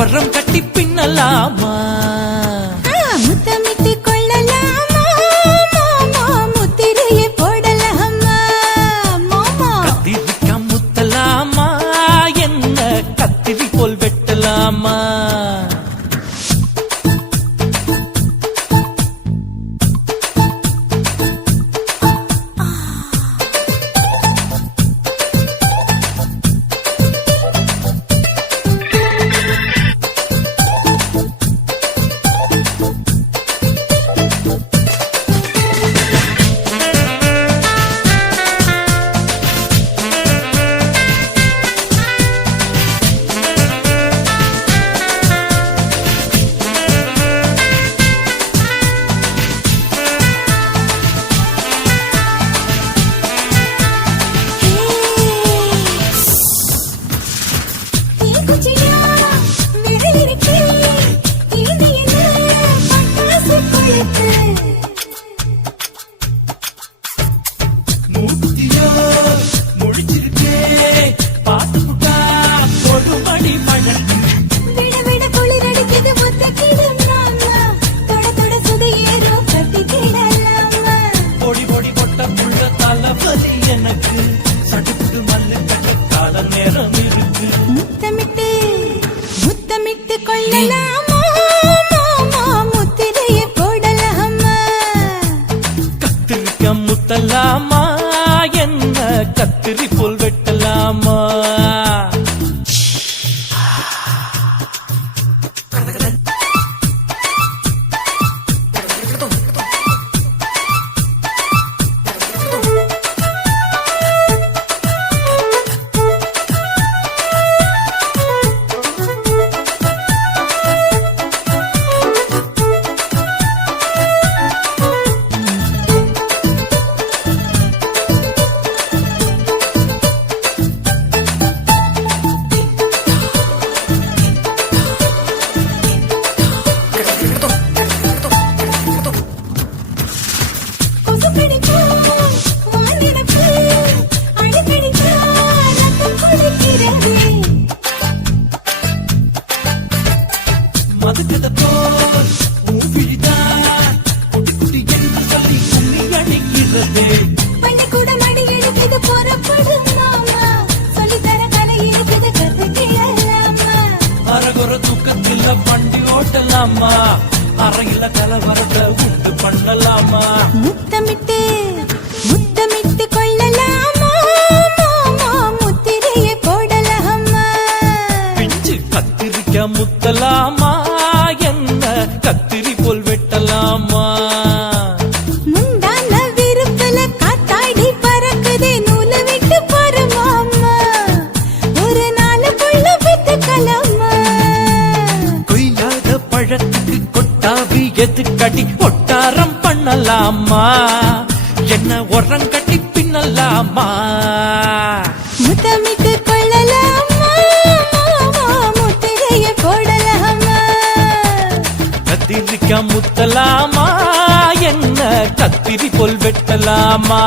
உரம் கட்டி பின்னலாமா முத்தமிட்டு கொள்ளலாமா மாமா முத்திரையை போடலாமா மாமா கத்திரிக்கா முத்தலாமா என்ன கத்திரி போல் வெட்டலாமா முத்தமிட்டு கொள்ளலாமா மாமா முத்திரையை போடலாமா கத்திரிக்கா முத்தலாமா என்ன கத்திரி போல் வெட்டலாமா வண்டி ஓட்டலாமா அறையில கலவரத்தை உண்டு பண்ணலாமா முத்தமிட்டு முத்தமிட்டு கொள்ளலாமா மாமா முத்திரையை போடலாமா பிஞ்சு கத்திரிக்கா முத்தலாமா என்ன கத்திரி போல் வெட்டலாமா முந்தான விருப்பல காத்தாடி பறக்குதே நூல விட்டு போறமாமா ஒரு நாளுக்குள்ள வித்துக்கலாமா கொய்யாத பழத்துக்கு கொட்டாவி எதுக்கடி ஒட்டாரம் பண்ணலாமா என்ன உரம் கட்டி பின்னலாமா முத்தமிட்டு கொள்ளலாமா மாமா முத்திரையை போடலாமா கத்திரிக்கா முத்தலாமா என்ன கத்திரி போல் வெட்டலாமா